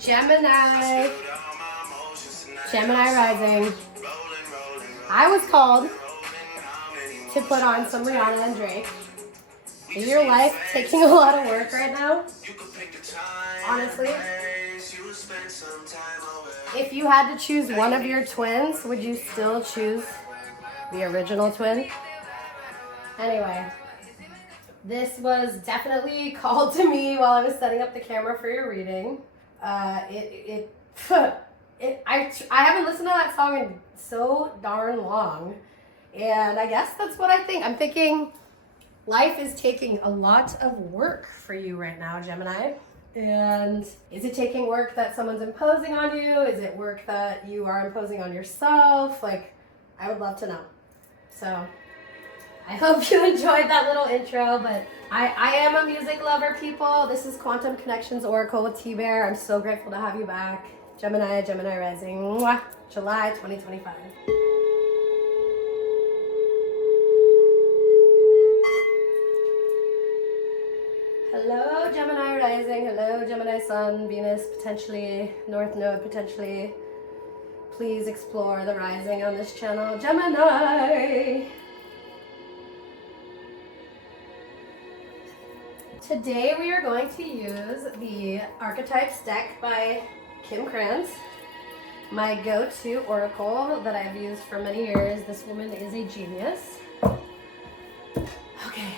Gemini. Gemini rising. I was called to put on some Rihanna and Drake. Is your life taking a lot of work right now? Honestly. If you had to choose one of your twins, would you still choose the original twin? Anyway, this was definitely called to me while I was setting up the camera for your reading. I haven't listened to that song in so darn long, and I guess that's what I think. I'm thinking life is taking a lot of work for you right now, Gemini. And is it taking work that someone's imposing on you? Is it work that you are imposing on yourself? Like, I would love to know. So I hope you enjoyed that little intro, but I am a music lover, people. This is Quantum Connections Oracle with T-Bear. I'm so grateful to have you back. Gemini, Gemini rising. Mwah. July 2025. Hello, Gemini rising. Hello, Gemini sun, Venus, potentially, North Node, potentially. Please explore the rising on this channel. Gemini. Today we are going to use the Archetypes deck by Kim Krantz, my go-to oracle that I've used for many years. This woman is a genius. Okay.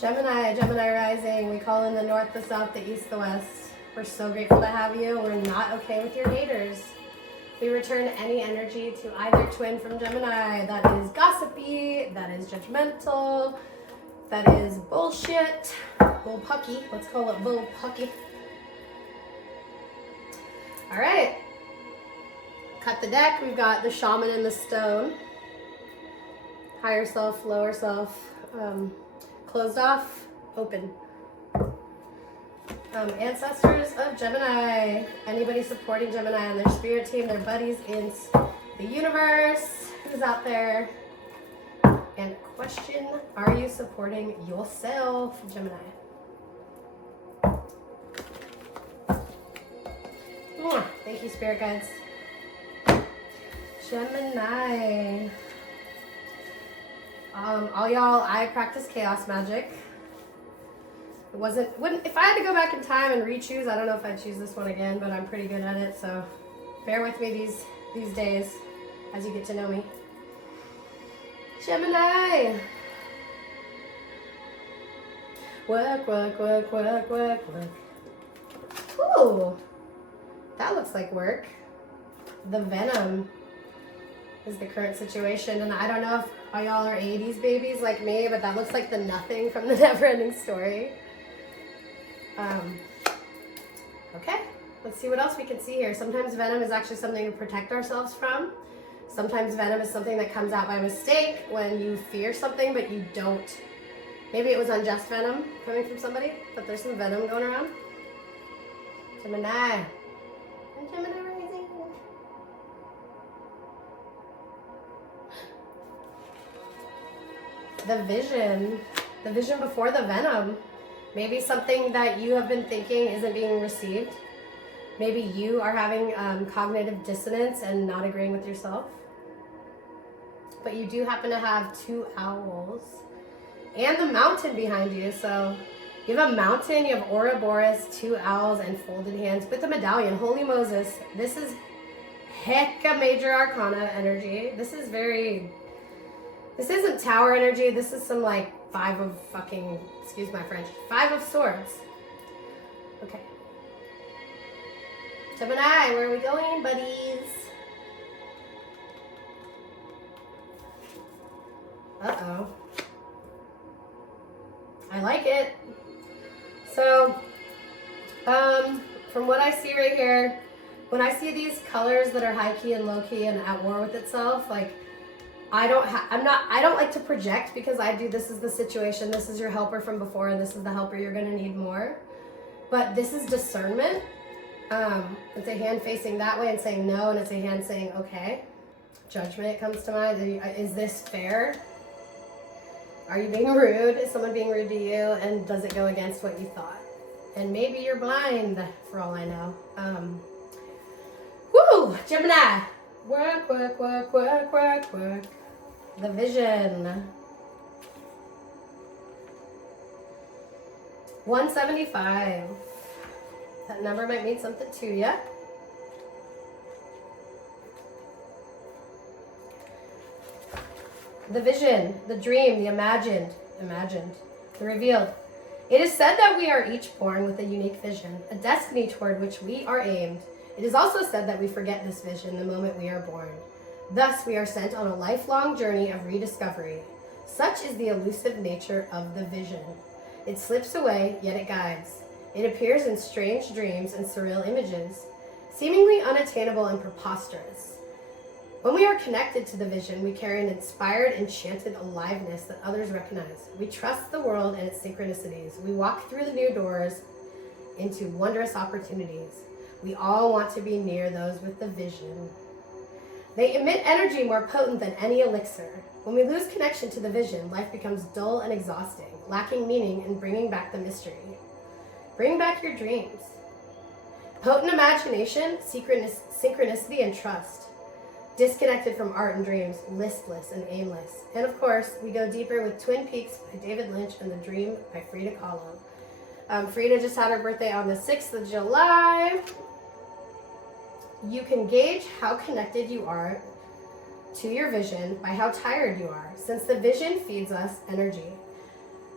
Gemini, Gemini rising. We call in the north, the south, the east, the west. We're so grateful to have you. We're not okay with your haters. We return any energy to either twin from Gemini that is gossipy, that is judgmental, that is bullshit, bullpucky. Let's call it bullpucky. All right. Cut the deck. We've got the shaman and the stone. Higher self, lower self, closed off, open. Ancestors of Gemini. Anybody supporting Gemini on their spirit team, their buddies in the universe, who's out there? And question, are you supporting yourself, Gemini? Thank you, spirit guides. Gemini. All y'all, I practice chaos magic. If I had to go back in time and re-choose, I don't know if I'd choose this one again, but I'm pretty good at it, so bear with me these days as you get to know me. Gemini. Work, work, work, work, work, work. Ooh, that looks like work. The venom is the current situation, and I don't know if y'all are 80s babies like me, but that looks like the nothing from the Never-Ending Story. Okay, let's see what else we can see here. Sometimes venom is actually something to protect ourselves from. Sometimes venom is something that comes out by mistake when you fear something, but you don't. Maybe it was unjust venom coming from somebody, but there's some venom going around. Gemini. And Gemini rising. The vision before the venom. Maybe something that you have been thinking isn't being received. Maybe you are having cognitive dissonance and not agreeing with yourself. But you do happen to have 2 owls and the mountain behind you. So you have a mountain, you have Ouroboros, 2 owls, and folded hands with the medallion. Holy Moses. This is hecka major arcana energy. This isn't tower energy. This is some like 5 of fucking, excuse my French, 5 of swords. Okay. Gemini, where are we going, buddies? Uh-oh. I like it. So, from what I see right here, when I see these colors that are high key and low key and at war with itself, like, I don't like to project because this is the situation, this is your helper from before, and this is the helper you're gonna need more. But this is discernment. It's a hand facing that way and saying no, and it's a hand saying okay. Judgment comes to mind. Is this fair? Are you being rude? Is someone being rude to you? And does it go against what you thought? And maybe you're blind, for all I know. Woo! Gemini. Work, work, work, work, work, work. The vision. 175. That number might mean something to you. The vision, the dream, the imagined, the revealed. It is said that we are each born with a unique vision, a destiny toward which we are aimed. It is also said that we forget this vision the moment we are born. Thus, we are sent on a lifelong journey of rediscovery. Such is the elusive nature of the vision. It slips away, yet it guides. It appears in strange dreams and surreal images, seemingly unattainable and preposterous. When we are connected to the vision, we carry an inspired, enchanted aliveness that others recognize. We trust the world and its synchronicities. We walk through the new doors into wondrous opportunities. We all want to be near those with the vision. They emit energy more potent than any elixir. When we lose connection to the vision, life becomes dull and exhausting, lacking meaning and bringing back the mystery. Bring back your dreams. Potent imagination, synchronicity, and trust. Disconnected from art and dreams, listless and aimless. And of course, we go deeper with Twin Peaks by David Lynch and The Dream by Frida Kahlo. Frida just had her birthday on the 6th of July. You can gauge how connected you are to your vision by how tired you are, since the vision feeds us energy.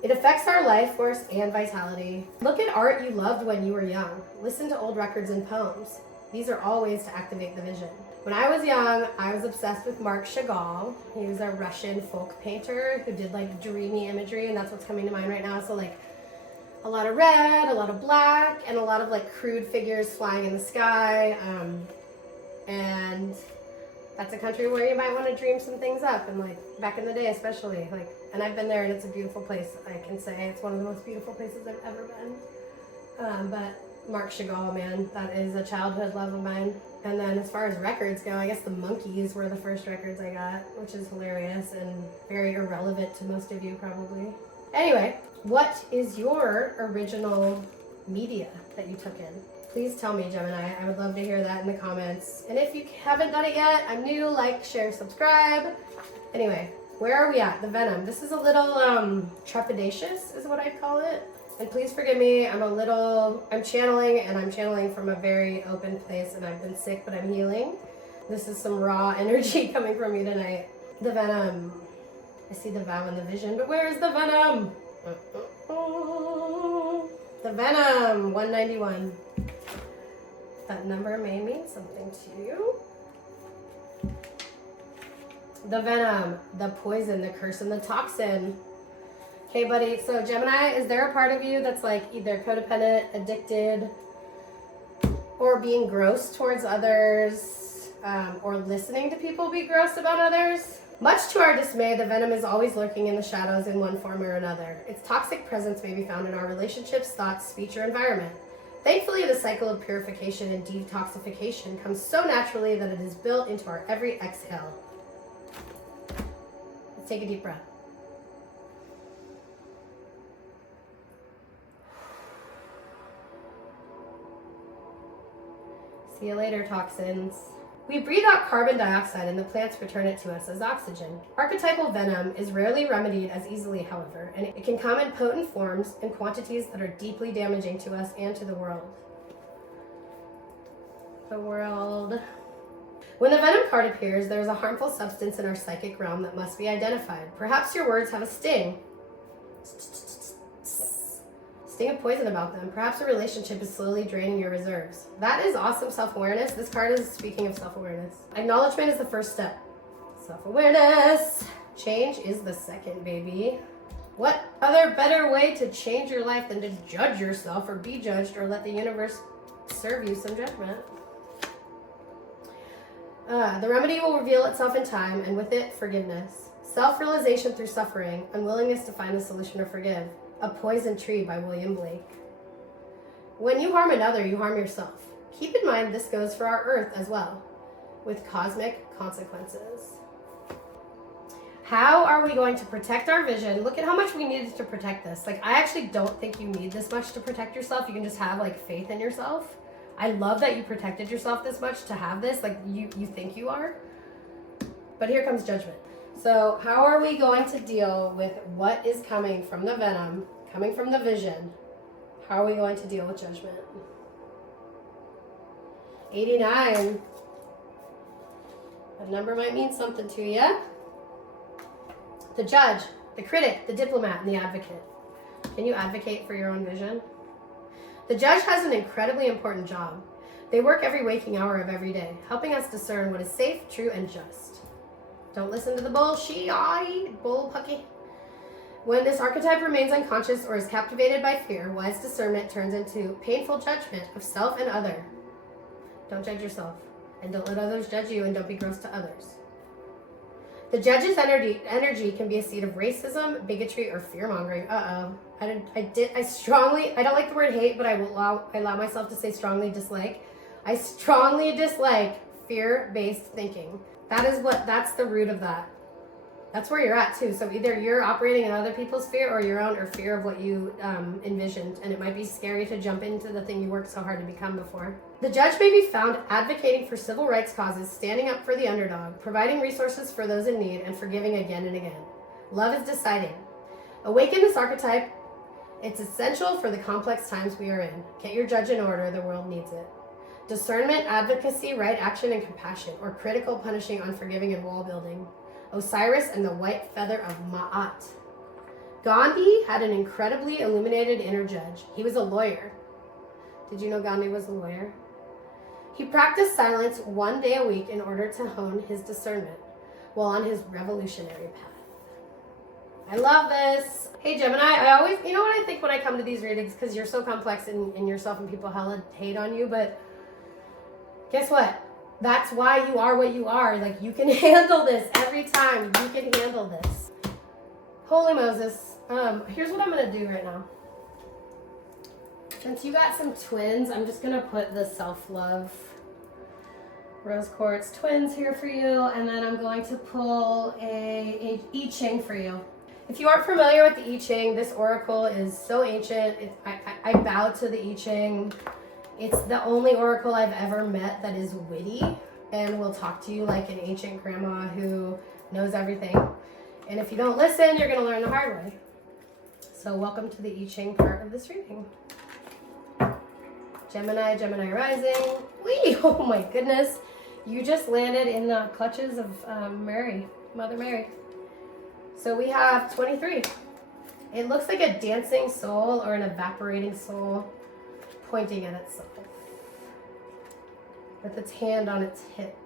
It affects our life force and vitality. Look at art you loved when you were young. Listen to old records and poems. These are all ways to activate the vision. When I was young, I was obsessed with Marc Chagall. He was a Russian folk painter who did like dreamy imagery, and that's what's coming to mind right now. So like a lot of red, a lot of black, and a lot of like crude figures flying in the sky. And that's a country where you might want to dream some things up, and like back in the day especially, like, and I've been there and it's a beautiful place. I can say it's one of the most beautiful places I've ever been. But Marc Chagall, man, that is a childhood love of mine. And then as far as records go, I guess the Monkees were the first records I got, which is hilarious and very irrelevant to most of you probably. Anyway, what is your original media that you took in? Please tell me, Gemini. I would love to hear that in the comments. And if you haven't done it yet, I'm new. Like, share, subscribe. Anyway, where are we at? The venom. This is a little trepidatious is what I'd call it. And please forgive me, I'm channeling from a very open place, and I've been sick, but I'm healing. This is some raw energy coming from me tonight. The venom. I see the vow and the vision, but where's the venom? The venom, 191. That number may mean something to you. The venom, the poison, the curse, and the toxin. Okay, buddy, so Gemini, is there a part of you that's like either codependent, addicted, or being gross towards others, or listening to people be gross about others? Much to our dismay, the venom is always lurking in the shadows in one form or another. Its toxic presence may be found in our relationships, thoughts, speech, or environment. Thankfully, the cycle of purification and detoxification comes so naturally that it is built into our every exhale. Let's take a deep breath. See you later, toxins. We breathe out carbon dioxide and the plants return it to us as oxygen. Archetypal venom is rarely remedied as easily, however, and it can come in potent forms and quantities that are deeply damaging to us and to the world. The world. When the venom card appears, there is a harmful substance in our psychic realm that must be identified. Perhaps your words have a sting. Sting of poison about them. Perhaps a relationship is slowly draining your reserves. That is awesome self-awareness. This card is speaking of self-awareness. Acknowledgement is the first step. Self-awareness. Change is the second, baby. What other better way to change your life than to judge yourself or be judged or let the universe serve you some judgment? The remedy will reveal itself in time, and with it, forgiveness. Self-realization through suffering, unwillingness to find a solution or forgive. A Poison Tree by William Blake. When you harm another, you harm yourself. Keep in mind this goes for our Earth as well, with cosmic consequences. How are we going to protect our vision? Look at how much we needed to protect this. Like, I actually don't think you need this much to protect yourself. You can just have like faith in yourself. I love that you protected yourself this much to have this. Like, you think you are. But here comes judgment. So how are we going to deal with what is coming from the venom, coming from the vision? How are we going to deal with judgment? 89. That number might mean something to you. The judge, the critic, the diplomat, and the advocate. Can you advocate for your own vision? The judge has an incredibly important job. They work every waking hour of every day, helping us discern what is safe, true, and just. Don't listen to the bullshit, bullpucky. When this archetype remains unconscious or is captivated by fear, wise discernment turns into painful judgment of self and other. Don't judge yourself, and don't let others judge you, and don't be gross to others. The judge's energy can be a seed of racism, bigotry, or fear-mongering. I don't like the word hate, but I allow myself to say strongly dislike. I strongly dislike fear-based thinking. That's the root of that. That's where you're at too. So either you're operating in other people's fear or your own, or fear of what you envisioned. And it might be scary to jump into the thing you worked so hard to become before. The judge may be found advocating for civil rights causes, standing up for the underdog, providing resources for those in need, and forgiving again and again. Love is deciding. Awaken this archetype. It's essential for the complex times we are in. Get your judge in order. The world needs it. Discernment, advocacy, right action, and compassion, or critical, punishing, unforgiving, and wall building. Osiris and the white feather of Ma'at. Gandhi had an incredibly illuminated inner judge. He was a lawyer. Did you know Gandhi was a lawyer? He practiced silence 1 day a week in order to hone his discernment while on his revolutionary path. I love this. Hey Gemini, you know what I think when I come to these readings, because you're so complex in yourself and people hella hate on you, but guess what? That's why you are what you are. Like, you can handle this every time. You can handle this. Holy Moses. Here's what I'm going to do right now. Since you got some twins, I'm just going to put the self-love rose quartz twins here for you. And then I'm going to pull a I-Ching for you. If you aren't familiar with the I-Ching, this oracle is so ancient. I bow to the I-Ching. It's the only oracle I've ever met that is witty and will talk to you like an ancient grandma who knows everything. And if you don't listen, you're going to learn the hard way. So welcome to the I-Ching part of this reading. Gemini, Gemini rising. Whee! Oh my goodness. You just landed in the clutches of Mary, Mother Mary. So we have 23. It looks like a dancing soul or an evaporating soul pointing at itself with its hand on its hip.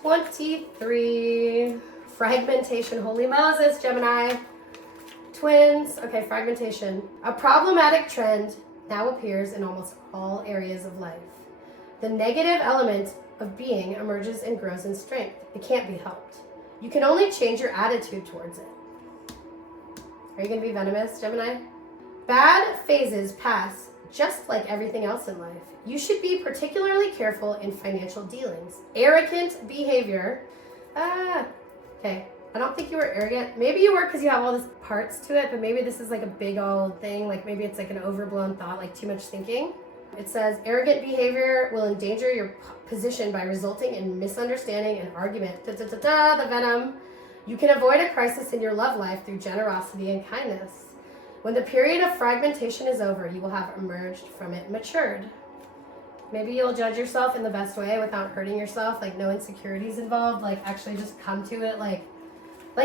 23. Fragmentation. Holy Moses, Gemini. Twins. Okay, fragmentation. A problematic trend now appears in almost all areas of life. The negative element of being emerges and grows in strength. It can't be helped. You can only change your attitude towards it. Are you going to be venomous, Gemini? Bad phases pass just like everything else in life. You should be particularly careful in financial dealings. Arrogant behavior. Okay. I don't think you were arrogant. Maybe you were because you have all these parts to it, but maybe this is like a big old thing. Like maybe it's like an overblown thought, like too much thinking. It says, arrogant behavior will endanger your position by resulting in misunderstanding and argument. The venom. You can avoid a crisis in your love life through generosity and kindness. When the period of fragmentation is over, you will have emerged from it matured. Maybe you'll judge yourself in the best way without hurting yourself, like no insecurities involved, like actually just come to it like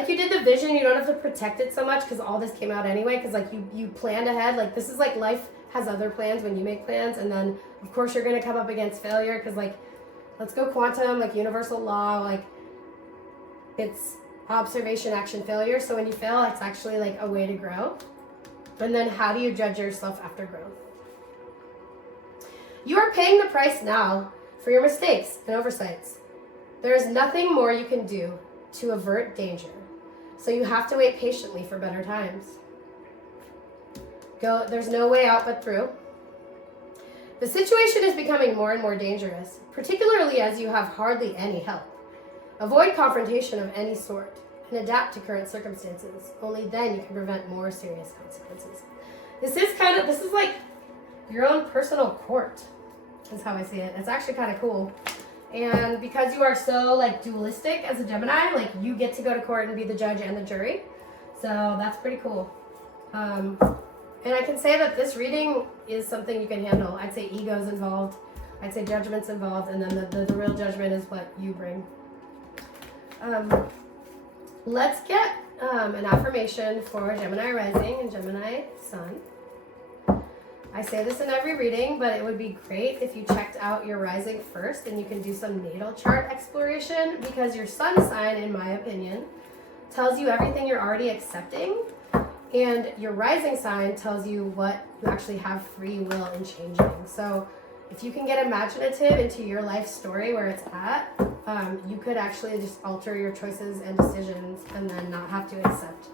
you did the vision. You don't have to protect it so much because all this came out anyway, because like you planned ahead. Like this is like life has other plans when you make plans, and then of course you're going to come up against failure because like let's go quantum, like universal law, like it's observation, action, failure. So when you fail, it's actually like a way to grow. And then how do you judge yourself after growth? You are paying the price now for your mistakes and oversights. There is nothing more you can do to avert danger. So you have to wait patiently for better times. There's no way out but through. The situation is becoming more and more dangerous, particularly as you have hardly any help. Avoid confrontation of any sort and adapt to current circumstances. Only then you can prevent more serious consequences. This is like your own personal court, is how I see it. It's actually kind of cool. And because you are so like dualistic as a Gemini, like you get to go to court and be the judge and the jury. So that's pretty cool. And I can say that this reading is something you can handle. I'd say ego's involved. I'd say judgment's involved. And then the real judgment is what you bring. Let's get an affirmation for Gemini rising and Gemini sun. I say this in every reading, but it would be great if you checked out your rising first and you can do some natal chart exploration, because your sun sign, in my opinion, tells you everything you're already accepting, and your rising sign tells you what you actually have free will in changing. So if you can get imaginative into your life story where it's at, you could actually just alter your choices and decisions and then not have to accept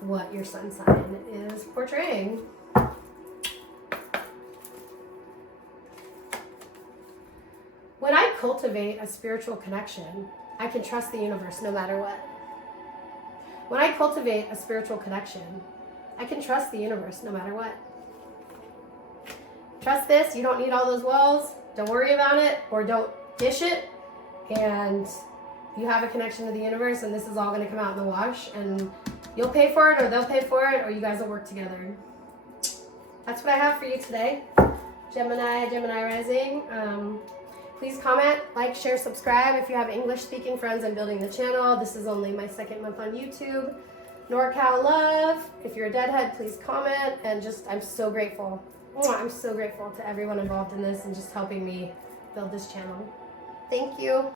what your sun sign is portraying. When I cultivate a spiritual connection, I can trust the universe no matter what. When I cultivate a spiritual connection, I can trust the universe no matter what. Trust this, you don't need all those walls. Don't worry about it, or don't dish it. And you have a connection to the universe, and this is all going to come out in the wash, and you'll pay for it, or they'll pay for it, or you guys will work together. That's what I have for you today. Gemini rising. Please comment, like, share, subscribe. If you have English-speaking friends, I'm building the channel. This is only my second month on YouTube. NorCal love. If you're a deadhead, please comment. And just, I'm so grateful. I'm so grateful to everyone involved in this and just helping me build this channel. Thank you.